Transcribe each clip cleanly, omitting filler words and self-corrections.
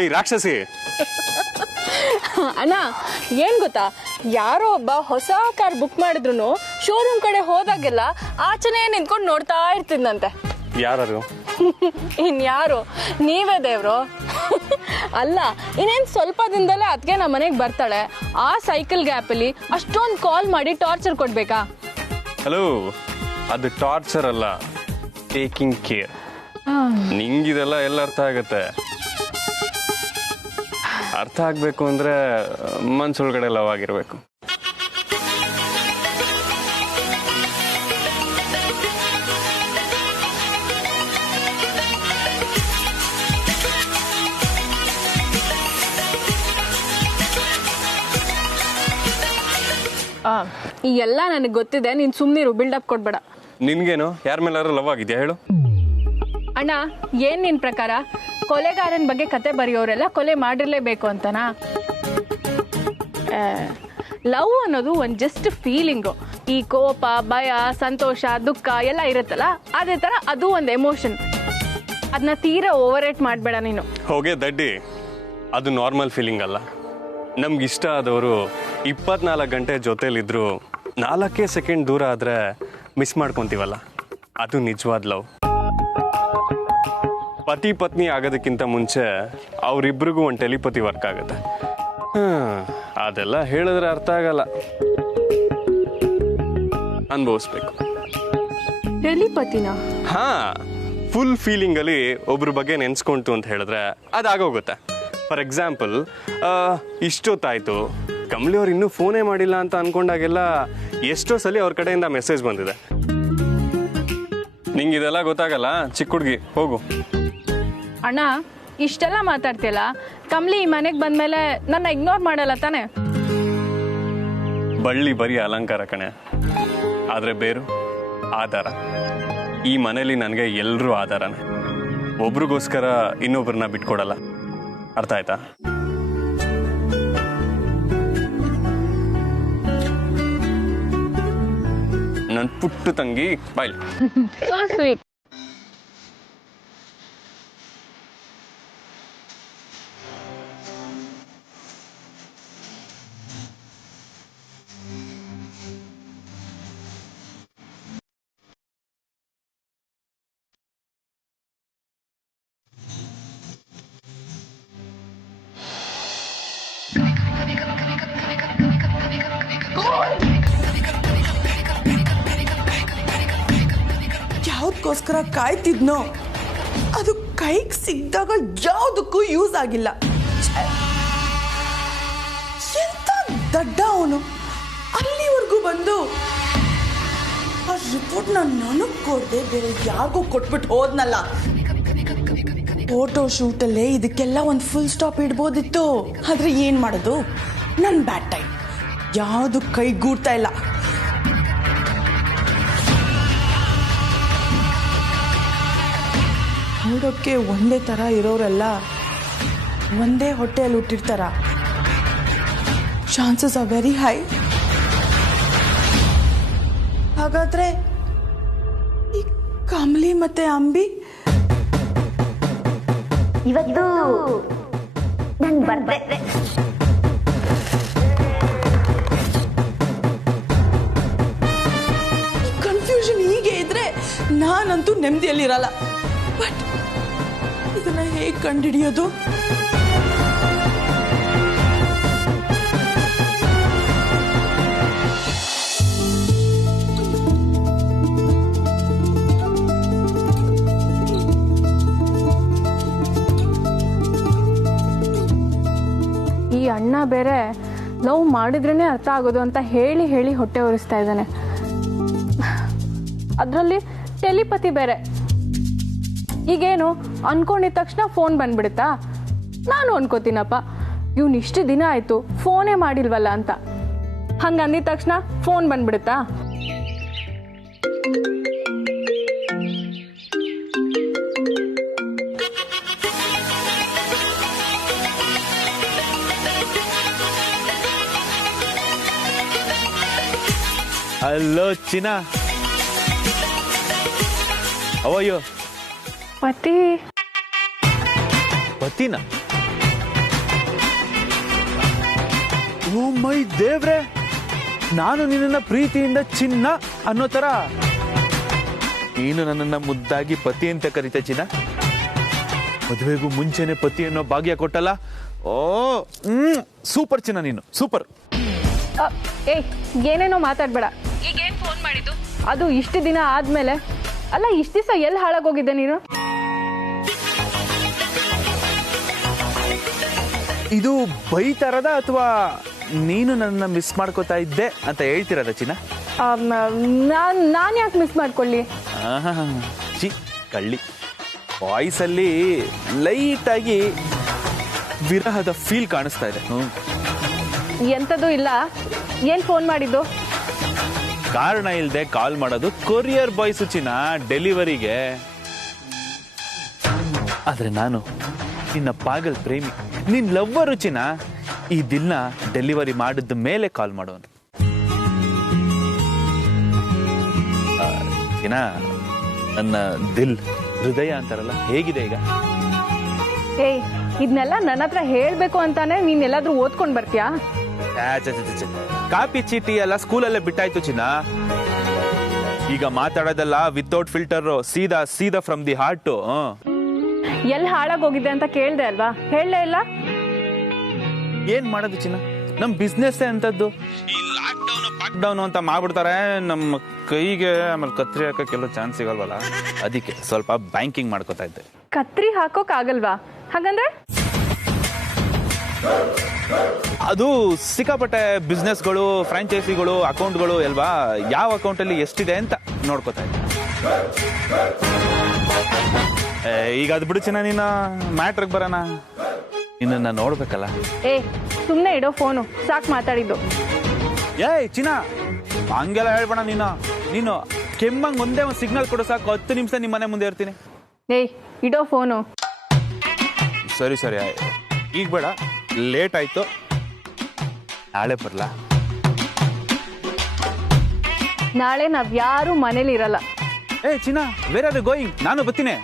ಏಯ್ ರಾಕ್ಷಸಿ. ಅಣ್ಣ ಏನ್ ಗೊತ್ತಾ, ಯಾರೋ ಒಬ್ಬ ಹೊಸ ಕಾರ್ ಬುಕ್ ಮಾಡಿದ್ರು ಶೋರೂಮ್ ಕಡೆ ಹೋದಾಗೆಲ್ಲ ಆಚೆನೇ ನಿಂತ್ಕೊಂಡು ನೋಡ್ತಾ ಇರ್ತಿದ್ನಂತೆ. ಯಾರು? ಇನ್ಯಾರು, ನೀವೇ ದೇವ್ರು. ಅಲ್ಲ, ಇನ್ನೇನ್ ಸ್ವಲ್ಪ ದಿನದಲ್ಲೇ ಅದಕ್ಕೆ ನಮ್ಮ ಮನೆಗೆ ಬರ್ತಾಳೆ. ಆ ಸೈಕಲ್ ಗ್ಯಾಪಲ್ಲಿ ಅಷ್ಟೊಂದು ಕಾಲ್ ಮಾಡಿ ಟಾರ್ಚರ್ ಕೊಡ್ಬೇಕಾ? ಹಲೋ, ಅದು ಟಾರ್ಚರ್ ಅಲ್ಲ, ಟೇಕಿಂಗ್ ಕೇರ್. ನಿಂಗಿದೆಲ್ಲ ಎಲ್ಲ ಅರ್ಥ ಆಗತ್ತೆ. ಅರ್ಥ ಆಗ್ಬೇಕು ಅಂದ್ರೆ ಮನ್ಸೊಳಗಡೆ ಲವ್ ಆಗಿರ್ಬೇಕು. ಈ ಎಲ್ಲ ನನಗೆ ಗೊತ್ತಿದೆ, ನೀನ್ ಸುಮ್ನಿರು, ಬಿಲ್ಡಪ್ ಕೊಡ್ಬೇಡ. ನಿನ್ಗೇನು ಯಾರ ಮೇಲಾದ್ರೂ ಲವ್ ಆಗಿದ್ಯಾ ಹೇಳು? ಅಣ್ಣ, ಏನ್ ನಿನ್ ಪ್ರಕಾರ ಕೊಲೆಗಾರನ ಬಗ್ಗೆ ಕತೆ ಬರೆಯೋರೆಲ್ಲ ಕೊಲೆ ಮಾಡಿರ್ಲೇಬೇಕು ಅಂತನಾ? ಲವ್ ಅನ್ನೋದು ಒಂದು ಜಸ್ಟ್ ಫೀಲಿಂಗು. ಈ ಕೋಪ, ಭಯ, ಸಂತೋಷ, ದುಃಖ ಎಲ್ಲ ಇರುತ್ತಲ್ಲ, ಅದೇ ತರ ಅದು ಒಂದು ಎಮೋಷನ್. ಅದನ್ನ ತೀರಾ ಓವರ್ ರೇಟ್ ಮಾಡಬೇಡ ನೀನು. ಹೋಗೆ ದಡ್ಡಿ, ಅದು ನಾರ್ಮಲ್ ಫೀಲಿಂಗ್ ಅಲ್ಲ. ನಮ್ಗಿಷ್ಟ ಆದವರು 24 ಗಂಟೆ ಜೊತೆಲಿದ್ರು 4 ಸೆಕೆಂಡ್ ದೂರ ಆದ್ರೆ ಮಿಸ್ ಮಾಡ್ಕೊಂತೀವಲ್ಲ, ಅದು ನಿಜವಾದ ಲವ್. ಪತಿ ಪತ್ನಿ ಆಗೋದಕ್ಕಿಂತ ಮುಂಚೆ ಅವರಿಬ್ರಿಗೂ ಒಂದು ಟೆಲಿಪತಿ ವರ್ಕ್ ಆಗುತ್ತೆ. ಅದೆಲ್ಲ ಹೇಳಿದ್ರೆ ಅರ್ಥ ಆಗಲ್ಲ, ಅನುಭವಿಸ್ಬೇಕು. ಟೆಲಿಪತಿನ? ಹಾ, ಫುಲ್ ಫೀಲಿಂಗ್ ಅಲ್ಲಿ ಒಬ್ರ ಬಗ್ಗೆ ನೆನ್ಸ್ಕೊಂತು ಅಂತ ಹೇಳಿದ್ರೆ ಅದಾಗೋಗುತ್ತೆ. ಫಾರ್ ಎಕ್ಸಾಂಪಲ್, ಇಷ್ಟೊತ್ತಾಯ್ತು, ಕಮಲಿ ಅವ್ರು ಇನ್ನೂ ಫೋನೇ ಮಾಡಿಲ್ಲ ಅಂತ ಅನ್ಕೊಂಡಾಗೆಲ್ಲ ಎಷ್ಟೋ ಸಲ ಅವ್ರ ಕಡೆಯಿಂದ ಮೆಸೇಜ್ ಬಂದಿದೆ. ನಿಂಗಿದೆಲ್ಲ ಗೊತ್ತಾಗಲ್ಲ, ಚಿಕ್ಕ ಹುಡುಗಿ, ಹೋಗು. ಅಣ್ಣ, ಇಷ್ಟೆಲ್ಲ ಮಾತಾಡ್ತಿಯಲ್ಲ, ಕಮಲಿ ಈ ಮನೆಗೆ ಬಂದ್ಮೇಲೆ ನನ್ನ ಇಗ್ನೋರ್ ಮಾಡಲ್ಲ ತಾನೆ? ಬಳ್ಳಿ ಬರೀ ಅಲಂಕಾರ ಕಣೆ, ಆದ್ರೆ ಬೇರು ಆಧಾರ. ಈ ಮನೇಲಿ ನನಗೆ ಎಲ್ಲರೂ ಆಧಾರನೇ. ಒಬ್ರಿಗೋಸ್ಕರ ಇನ್ನೊಬ್ರನ್ನ ಬಿಟ್ಕೊಡಲ್ಲ. ಅರ್ಥ ಆಯ್ತಾ? ನನ್ನ ಪುಟ್ಟು ತಂಗಿ ಬಾಯ್. ಸ್ವೀಟ್. ಯಾವ್ದಕ್ಕೋಸ್ಕರ ಕಾಯ್ತಿದ್ನೋ ಅದು ಕೈಗೆ ಸಿಕ್ಕಿದಾಗ ಯಾವುದಕ್ಕೂ ಯೂಸ್ ಆಗಿಲ್ಲ. ಎಂತ ದಡ್ಡ ಅವನು, ಅಲ್ಲಿವರೆಗೂ ಬಂದು ಆ ರಿಪೋರ್ಟ್ನ ನನಗೆ ಕೊಡದೆ ಬೇರೆ ಯಾರಿಗೂ ಕೊಟ್ಬಿಟ್ಟು ಹೋದ್ನಲ್ಲ. ಫೋಟೋ ಶೂಟಲ್ಲೇ ಇದಕ್ಕೆಲ್ಲ ಒಂದು ಫುಲ್ ಸ್ಟಾಪ್ ಇಡ್ಬೋದಿತ್ತು. ಆದ್ರೆ ಏನ್ ಮಾಡೋದು, ನನ್ನ ಬ್ಯಾಡ್ ಟೈಮ್, ಯಾವುದು ಕೈಗೂಡ್ತಾ ಇಲ್ಲ. ನೋಡೋಕ್ಕೆ ಒಂದೇ ಥರ ಇರೋರೆಲ್ಲ ಒಂದೇ ಹೊಟ್ಟೆಯಲ್ಲಿ ಹುಟ್ಟಿರ್ತಾರ. Chances are very high. ಹಾಗಾದ್ರೆ ಈ ಕಮಲಿ ಮತ್ತೆ ಅಂಬಿ ಇವತ್ತು ನನ್ ಬರ್ತ್ಡೇ. ಕನ್ಫ್ಯೂಷನ್ ಹೀಗೆ ಇದ್ರೆ ನಾನಂತೂ ನೆಮ್ಮದಿಯಲ್ಲಿರಲ್ಲ. ಬಟ್ ಇದನ್ನ ಹೇಗೆ ಕಂಡುಹಿಡಿಯೋದು? ಈ ಅಣ್ಣ ಬೇರೆ ಲವ್ ಮಾಡಿದ್ರೇನೆ ಅರ್ಥ ಆಗೋದು ಅಂತ ಹೇಳಿ ಹೇಳಿ ಹೊಟ್ಟೆ ಉರಿಸ್ತಾ ಇದ್ದಾನೆ. ಅದರಲ್ಲಿ ಟೆಲಿಪತಿ ಬೇರೆ. ಈಗೇನು ಅನ್ಕೊಂಡಿದ ತಕ್ಷಣ ಫೋನ್ ಬಂದ್ಬಿಡುತ್ತಾ? ನಾನು ಅನ್ಕೋತೀನಪ್ಪ, ಇವ್ನು ಇಷ್ಟು ದಿನ ಆಯ್ತು ಫೋನೇ ಮಾಡಿಲ್ವಲ್ಲ ಅಂತ. ಹಂಗಂದಿದ ತಕ್ಷಣ ಫೋನ್ ಬಂದ್ಬಿಡುತ್ತಾ? ಹಲೋ ಚಿನ್ನ, ಹೌ ಆರ್ ಯು? ಪತಿ ಪತಿನ? ಓ ಮೈ ದೇವ್ರೆ, ನಾನು ನಿನ್ನ ಪ್ರೀತಿಯಿಂದ ಚಿನ್ನ ಅನ್ನೋ ತರ ನೀನು ನನ್ನನ್ನ ಮುದ್ದಾಗಿ ಪತಿ ಅಂತ ಕರಿತ ಚಿನ್ನ. ಮದುವೆಗೂ ಮುಂಚೆನೆ ಪತಿ ಅನ್ನೋ ಭಾಗ್ಯ ಕೊಟ್ಟಲ್ಲ. ಓ ಸೂಪರ್ ಚಿನ್ನ, ನೀನು ಸೂಪರ್. ಏಯ್, ಏನೇನೋ ಮಾತಾಡ್ಬೇಡ. ಈಗೇನ್ ಫೋನ್ ಮಾಡಿದ್ದು? ಅದು ಇಷ್ಟು ದಿನ ಆದ್ಮೇಲೆ. ಅಲ್ಲ, ಇಷ್ಟು ದಿವಸ ಎಲ್ಲಿ ಹಾಳಾಗೋಗಿದ್ದೆ ನೀನು? ಇದು ಬೈತಾರದ ಅಥವಾ ನೀನು ನನ್ನ ಮಿಸ್ ಮಾಡ್ಕೋತಾ ಇದ್ದೆ ಅಂತ ಹೇಳ್ತಿರದ ಚಿನ್ನ? ನಾನು ಯಾಕೆ ಮಿಸ್ ಮಾಡ್ಕೊಳ್ಳಿ? ಚಿ ಕಳ್ಳಿ, ವಾಯ್ಸಲ್ಲಿ ಲೈಟ್ ಆಗಿ ವಿರಹದ ಫೀಲ್ ಕಾಣಿಸ್ತಾ ಇದೆ. ಎಂಥದ್ದು ಇಲ್ಲ. ಏನ್ ಫೋನ್ ಮಾಡಿದ್ದು? ಕಾರಣ ಇಲ್ಲದೆ ಕಾಲ್ ಮಾಡೋದು ಕೊರಿಯರ್ ಬಾಯ್ಸು ಚಿನ್ನ, ಡೆಲಿವರಿಗೆ. ಆದ್ರೆ ನಾನು ನಿನ್ನ ಪಾಗಲ್ ಪ್ರೇಮಿ, ನಿನ್ ಲವ್ವರು ಚಿನ್ನ. ಈ ದಿನ ಡೆಲಿವರಿ ಮಾಡಿದ ಮೇಲೆ ಕಾಲ್ ಮಾಡೋನು ಚಿನ್ನ. ನನ್ನ ದಿಲ್, ಹೃದಯ ಅಂತಾರಲ್ಲ, ಹೇಗಿದೆ ಈಗ? ಏಯ್, ಇದನ್ನೆಲ್ಲ ನನ್ನ ಹತ್ರ ಹೇಳ್ಬೇಕು ಅಂತಾನೆ ನೀನ್ ಎಲ್ಲಾದ್ರೂ ಓದ್ಕೊಂಡ್ ಬರ್ತೀಯಾ? ಕಾಪಿ ಚೀಟಿ ಎಲ್ಲ ಸ್ಕೂಲಲ್ಲೇ ಬಿಟ್ಟಾಯ್ತು ಚಿನ್ನ. ಈಗ ಮಾತಾಡೋದಲ್ಲ ವಿತೌಟ್ ಫಿಲ್ಟರ್, ಸೀದಾ ಸೀದಾ ಫ್ರಮ್ ದಿ ಹಾರ್ಟ್. ಎಲ್ಲಿ ಹಾಳಾಗೋಗಿದೆ ಅಂತ ಕೇಳ್ದೆ ಅಲ್ವಾ? ಹೇಳಲೇ ಇಲ್ಲ. ಏನ್ ಮಾಡೋದು ಚಿನ್ನ, ನಮ್ ಬಿಸ್ನೆಸ್ ಅಂತದ್ದು. ಈ ಲಾಕ್ ಡೌನ್ ಅಂತ ಮಾಡ್ಬಿಡ್ತಾರೆ ನಮ್ಮ ಕೈಗೆ. ಆಮೇಲೆ ಕತ್ರಿ ಹಾಕಕ್ಕೆ ಕೆಲವು ಚಾನ್ಸ್ ಸಿಗಲ್ವಲ್ಲ, ಅದಕ್ಕೆ ಸ್ವಲ್ಪ ಬ್ಯಾಂಕಿಂಗ್ ಮಾಡ್ಕೋತಾ ಇದ್ದೆ. ಕತ್ರಿ ಹಾಕೋಕ್ ಆಗಲ್ವಾ? ಹಾಗಂದ್ರೆ ಅದು ಸಿಕ್ಕಾಪಟ್ಟೆ ಬಿಸ್ನೆಸ್ಗಳು, ಫ್ರಾಂಚೈಸಿಗಳು, ಅಕೌಂಟ್ಗಳು ಅಲ್ವಾ, ಯಾವ ಅಕೌಂಟ್ ಅಲ್ಲಿ ಎಷ್ಟಿದೆ ಅಂತ ನೋಡ್ಕೋತಾ ಇದ್ದೆ. ಈಗ ಅದ್ ಬಿಡು ಚಿನ್ನ, ನೀನ ಮ್ಯಾಟ್ರಿಗೆ ಬರೋಣ. ನಿನ್ನ ನೋಡ್ಬೇಕಲ್ಲ. ಏ, ಸುಮ್ನೆ ಇಡೋ ಫೋನು, ಸಾಕ್ ಮಾತಾಡಿದ್ದು. ಏಯ್ ಚಿನ್ನ, ಹಂಗೆಲ್ಲ ಹೇಳ್ಬೇಡ. ನೀನು ಕೆಮ್ಮಂಗ್ ಒಂದೇ ಒಂದು ಸಿಗ್ನಲ್ ಕೊಡು ಸಾಕು, 10 ನಿಮಿಷ ನಿಮ್ಮ ಮನೆ ಮುಂದೆ ಇರ್ತೀನಿ. ಏಯ್, ಇಡೋ ಫೋನು. ಸರಿ ಈಗ ಬೇಡ, ಲೇಟ್ ಆಯ್ತು, ನಾಳೆ ಬರ್ಲಾ? ನಾಳೆ ನಾವ್ ಯಾರು ಮನೇಲಿ ಇರಲ್ಲ. ಏ ಚಿನ್ನ, ವೇರ್ ಆರ್ ಯು ಗೋಯಿಂಗ್? ನಾನು ಬರ್ತೀನಿ.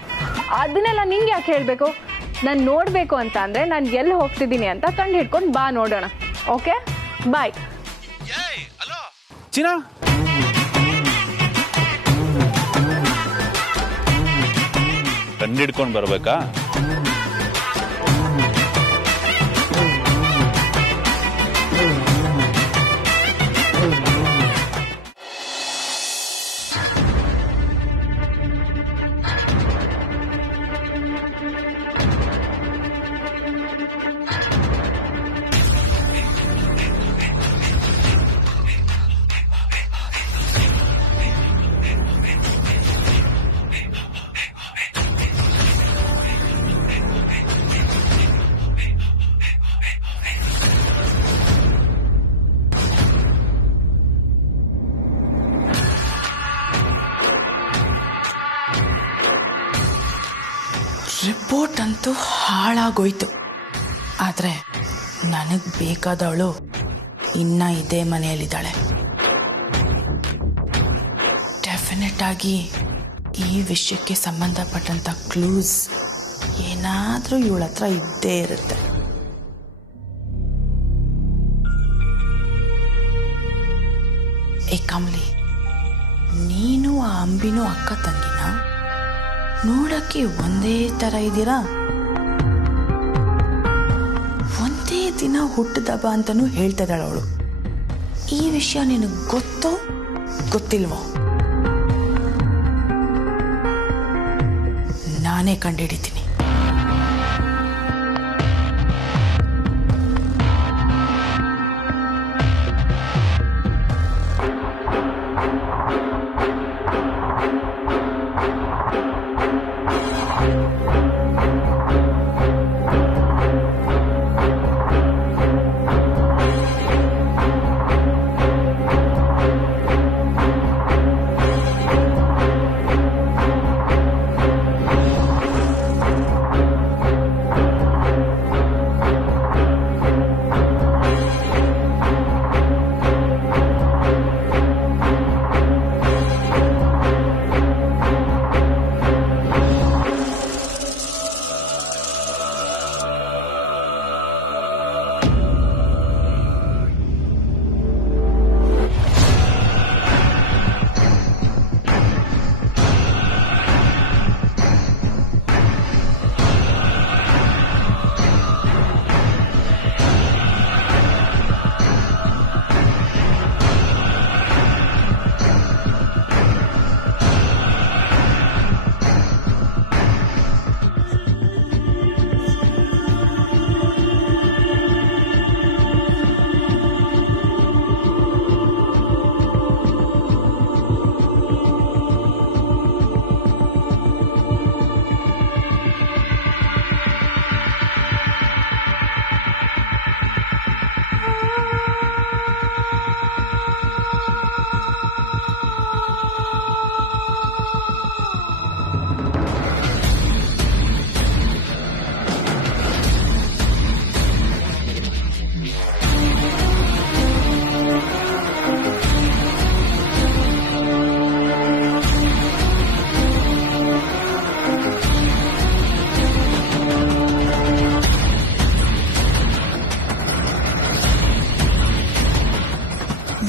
ಅದನ್ನೆಲ್ಲ ನಿಂಗೆ ಯಾಕೆ ಹೇಳ್ಬೇಕು? ನಾನು ನೋಡ್ಬೇಕು ಅಂತ ಅಂದ್ರೆ ನಾನು ಎಲ್ಲಿ ಹೋಗ್ತಿದ್ದೀನಿ ಅಂತ ಕಂಡು ಹಿಡ್ಕೊಂಡು ಬಾ, ನೋಡೋಣ. ಓಕೆ, ಬಾಯ್. ಚಿನ್ನ, ಕಂಡಿಡ್ಕೊಂಡು ಬರ್ಬೇಕಾ? ರಿಪೋರ್ಟ್ ಅಂತೂ ಹಾಳಾಗೋಯ್ತು. ಆದರೆ ನನಗೆ ಬೇಕಾದವಳು ಇನ್ನ ಇದೇ ಮನೆಯಲ್ಲಿದ್ದಾಳೆ. ಡೆಫಿನೆಟ್ ಆಗಿ ಈ ವಿಷಯಕ್ಕೆ ಸಂಬಂಧಪಟ್ಟಂಥ ಕ್ಲೂಸ್ ಏನಾದರೂ ಇವಳ ಹತ್ರ ಇದ್ದೇ ಇರುತ್ತೆ. ಏ ಕಮಲಿ, ನೀನು ಆ ಅಂಬಿನೂ ಅಕ್ಕ ತಂಗಿನ? ನೋಡಕ್ಕೆ ಒಂದೇ ಥರ ಇದ್ದೀರಾ. ಒಂದೇ ದಿನ ಹುಟ್ಟಿದಬ್ಬ ಅಂತಲೂ ಹೇಳ್ತಾ ಇದ್ದಾಳೆ ಅವಳು. ಈ ವಿಷಯ ನಿನಗೆ ಗೊತ್ತೋ ಗೊತ್ತಿಲ್ವೋ? ನಾನೇ ಕಂಡುಹಿಡಿತೀನಿ.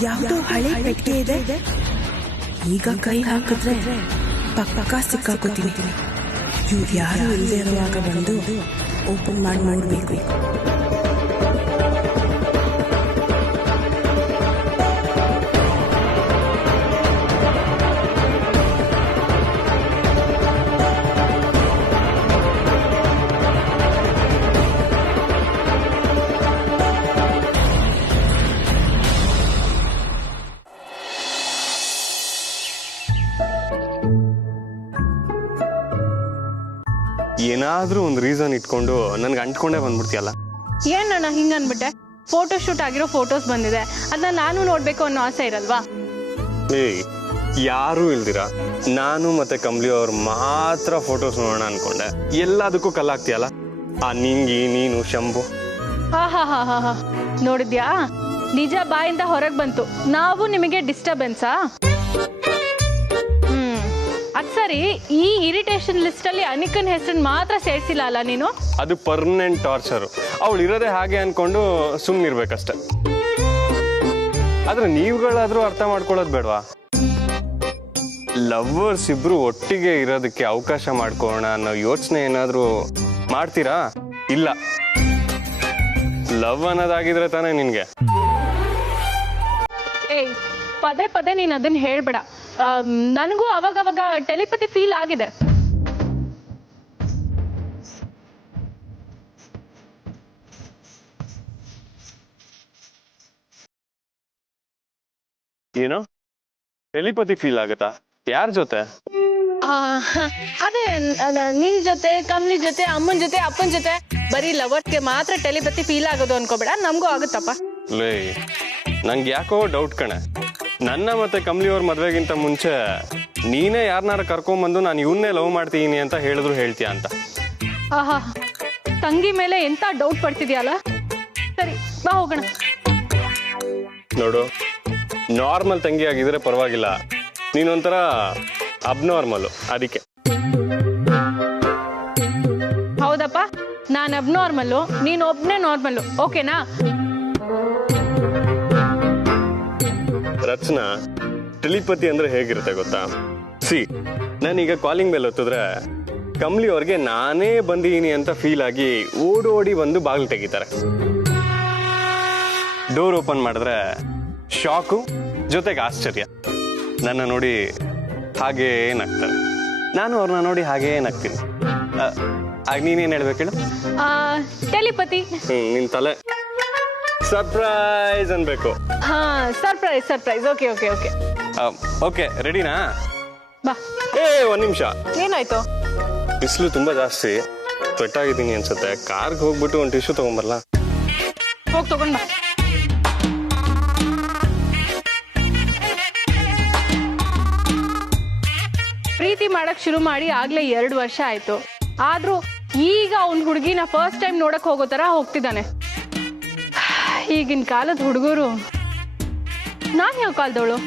ಯಾವ್ದೋ ಹಳೆ ಪೆಟ್ಟಿಗೆ ಇದೆ. ಈಗ ಕೈ ಹಾಕಿದ್ರೆ ಪಕ್ಕ ಸಿಕ್ಕಾಕೋತೀನಿ. ಇವ್ರು ಯಾರು ಇಲ್ಲದೆ ಇರುವಾಗ ಬಂದು ಓಪನ್ ಮಾಡಿ ನೋಡ್ಬೇಕು. ಏನಾದ್ರೂ ಒಂದು ರೀಸನ್ ಇಟ್ಕೊಂಡು ನನ್ಗೆ ಅಂಟ್ಕೊಂಡೇ ಬಂದ್ಬಿಡ್ತೀಯಲ್ಲ. ಏನಣ್ಣ ಹಿಂಗ ಅನ್ಬಿಟ್ಟೆ? ಫೋಟೋ ಶೂಟ್ ಆಗಿರೋ ಫೋಟೋಸ್ ಬಂದಿದೆ, ಅದನ್ನ ನಾನು ನೋಡ್ಬೇಕು ಅನ್ನೋ ಆಸೆ ಇರಲ್ವಾ? ಏಯ್, ಯಾರೂ ಇಲ್ದಿರ ನಾನು ಮತ್ತೆ ಕಮ್ಲಿ ಅವ್ರು ಮಾತ್ರ ಫೋಟೋಸ್ ನೋಡೋಣ ಅನ್ಕೊಂಡೆ. ಎಲ್ಲದಕ್ಕೂ ಕಲ್ಲಾಗ್ತೀಯಲ್ಲ. ಆ ನಿಂಗಿ, ನೀನು, ಶಂಭು. ಹಾ ನೋಡಿದ್ಯಾ, ನಿಜ ಬಾಯಿಂದ ಹೊರಗೆ ಬಂತು. ನಾವು ನಿಮಗೆ ಡಿಸ್ಟರ್ಬೆನ್ಸಾ? ಅದ್ ಸರಿ, ಈ ಇರಿಟೇಷನ್ ಲಿಸ್ಟ್ ಅಲ್ಲಿ ಅನಿಕನ್ ಹೆಸರನ್ನ ಮಾತ್ರ ಸೇರಿಸಿಲ್ಲ ಅಲ್ಲ ನೀನು? ಅದು ಪರ್ಮನೆಂಟ್ ಟಾರ್ಚರು. ಅವಳು ಇರೋದೇ ಹಾಗೆ ಅನ್ಕೊಂಡು ಸುಮ್ಮನಿರ್ಬೇಕಷ್ಟೆ. ಆದ್ರೆ ನೀವುಗಳಾದ್ರೂ ಅರ್ಥ ಮಾಡ್ಕೊಳ್ಳೋದು ಬೇಡವಾ? ಲವ್ವರ್ಸ್ ಇಬ್ರು ಒಟ್ಟಿಗೆ ಇರೋದಕ್ಕೆ ಅವಕಾಶ ಮಾಡ್ಕೊಳ್ಳೋಣ ಅನ್ನೋ ಯೋಚನೆ ಏನಾದ್ರೂ ಮಾಡ್ತೀರಾ? ಇಲ್ಲ. ಲವ್ ಅನ್ನೋದಾಗಿದ್ರೆ ತಾನೇ ನಿನ್ಗೆ. ಏಯ್, ಪದೇ ಪದೇ ನೀನ್ ಅದನ್ನ ಹೇಳ್ಬೇಡ. ನನಗೂ ಅವಾಗ ಟೆಲಿಪತಿ ಫೀಲ್ ಆಗಿದೆ. ಏನೋ ಟೆಲಿಪತಿ ಫೀಲ್ ಆಗುತ್ತಾ? ಯಾರ ಜೊತೆ? ಅದೇ ನಿನ್ ಜೊತೆ, ಕಮ್ಲಿ ಜೊತೆ, ಅಮ್ಮನ ಜೊತೆ, ಅಪ್ಪನ ಜೊತೆ. ಬರೀ ಲವರ್ಸ್ಗೆ ಮಾತ್ರ ಟೆಲಿಪತಿ ಫೀಲ್ ಆಗೋದು ಅನ್ಕೋಬೇಡ, ನಮಗೂ ಆಗುತ್ತಪ್ಪ. ಲೇ, ನಂಗೆ ಯಾಕೋ ಡೌಟ್ ಕಣೆ. ನನ್ನ ಮತ್ತೆ ಕಮ್ಲಿ ಅವ್ರ ಮದ್ವೆಗಿಂತ ಮುಂಚೆ ನೀನೇ ಯಾರನ್ನಾರ ಕರ್ಕೊಂಬಂದು ನಾನು ಇವನ್ನೇ ಲವ್ ಮಾಡ್ತೀನಿ ಅಂತ ಹೇಳಿದ್ರು ಹೇಳ್ತೀಯ ಅಂತ. ಆಹಾ, ತಂಗಿ ಮೇಲೆ ಎಂತ ಡೌಟ್ ಪಡ್ತಿದ್ಯಲ್ಲ. ಸರಿ, ಬಾ ಹೋಗೋಣ. ನೋಡು, ನಾರ್ಮಲ್ ತಂಗಿ ಆಗಿದ್ರೆ ಪರವಾಗಿಲ್ಲ, ನೀನೊಂಥರ ಅಬ್ನಾರ್ಮಲ್. ಅದಕ್ಕೆ ಹೌದಪ್ಪ, ನಾನು ಅಬ್ನಾರ್ಮಲ್ಲು, ನೀನು ಒಬ್ನೇ ನಾರ್ಮಲ್ಲು. ಓಕೆನಾ? ರಚನಾ, ಟೆಲಿಪತಿ ಅಂದ್ರೆ ಹೇಗಿರುತ್ತೆ ಗೊತ್ತಾ? ನಾನೀಗ ಕಾಲಿಂಗ್ ಬೆಲ್ ಒತ್ತಿದ್ರೆ ಕಮ್ಲಿ ಅವ್ರಿಗೆ ನಾನೇ ಬಂದೀನಿ ಅಂತ ಫೀಲ್ ಆಗಿ ಓಡೋಡಿ ಬಂದು ಬಾಗಿಲು ತೆಗಿತಾರೆ. ಡೋರ್ ಓಪನ್ ಮಾಡಿದ್ರೆ ಶಾಕು ಜೊತೆಗೆ ಆಶ್ಚರ್ಯ. ನನ್ನ ನೋಡಿ ಹಾಗೇ ನಗ್ತಾರೆ, ನಾನು ಅವ್ರನ್ನ ನೋಡಿ ಹಾಗೇ ನಗ್ತೀನಿ. ಆಗ ನೀನೇನ್ ಹೇಳ್ಬೇಕು ಹೇಳು? ಟೆಲಿಪತಿ. ನಿನ್ ತಲೆ ಸರ್ಪ್ರೈಸ್ ಅನ್ಬೇಕು. ಹಾ, ಸರ್ಪ್ರೈಸ್. ಓಕೆ, ರೆಡಿನಾ? ಬಾ. ಒಂದ್ ನಿಮಿಷ. ಏನಾಯ್ತು? ಬಿಸಿಲು ತುಂಬಾ ಜಾಸ್ತಿ, ಪೆಟ್ಟಾಗಿದ್ದೀನಿ ಅನ್ಸುತ್ತೆ. ಕಾರ್ಗೆ ಹೋಗ್ಬಿಟ್ಟು ಒಂದು ಟಿಶ್ಯೂ ತಗೊಂಬರ್ಲಾ? ಹೋಗಿ ತಗೊಂಡ್ ಬಾ. ಪ್ರೀತಿ ಮಾಡಕ್ ಶುರು ಮಾಡಿ ಆಗ್ಲೇ 2 ವರ್ಷ ಆಯ್ತು. ಆದ್ರೂ ಈಗ ಅವ್ನ ಹುಡುಗಿನ ಫಸ್ಟ್ ಟೈಮ್ ನೋಡಕ್ ಹೋಗೋ ತರ ಹೋಗ್ತಿದ್ದಾನೆ. ಈಗಿನ ಕಾಲದ ಹುಡುಗರು. ನಾನ್ ಯಾವ ಕಾಲದವಳು?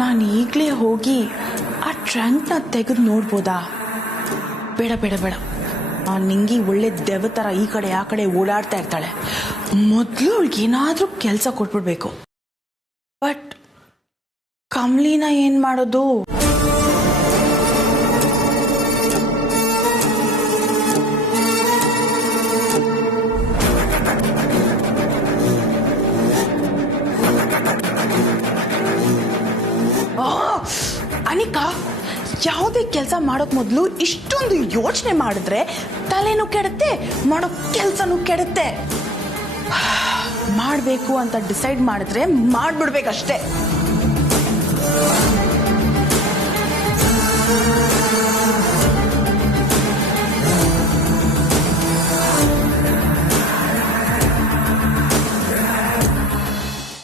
ನಾನು ಈಗಲೇ ಹೋಗಿ ಆ ಟ್ರಂಕ್ನ ತೆಗೆದು ನೋಡ್ಬೋದಾ? ಬೇಡ ಆ ನಿಂಗಿ ಒಳ್ಳೆ ದೆವ್ವ ಥರ ಈ ಕಡೆ ಆ ಕಡೆ ಓಡಾಡ್ತಾ ಇರ್ತಾಳೆ. ಮೊದಲು ಅವಳಿಗೆ ಏನಾದರೂ ಕೆಲಸ ಕೊಟ್ಬಿಡ್ಬೇಕು. ಬಟ್ ಕಮ್ಲಿನ ಏನು ಮಾಡೋದು? ಅನಿಕಾ, ಯಾವುದೇ ಕೆಲಸ ಮಾಡೋಕ್ ಮೊದಲು ಇಷ್ಟೊಂದು ಯೋಚನೆ ಮಾಡಿದ್ರೆ ತಲೆನೂ ಕೆಡುತ್ತೆ, ಮಾಡೋ ಕೆಲಸನೂ ಕೆಡುತ್ತೆ. ಮಾಡಬೇಕು ಅಂತ ಡಿಸೈಡ್ ಮಾಡಿದ್ರೆ ಮಾಡ್ಬಿಡ್ಬೇಕಷ್ಟೇ.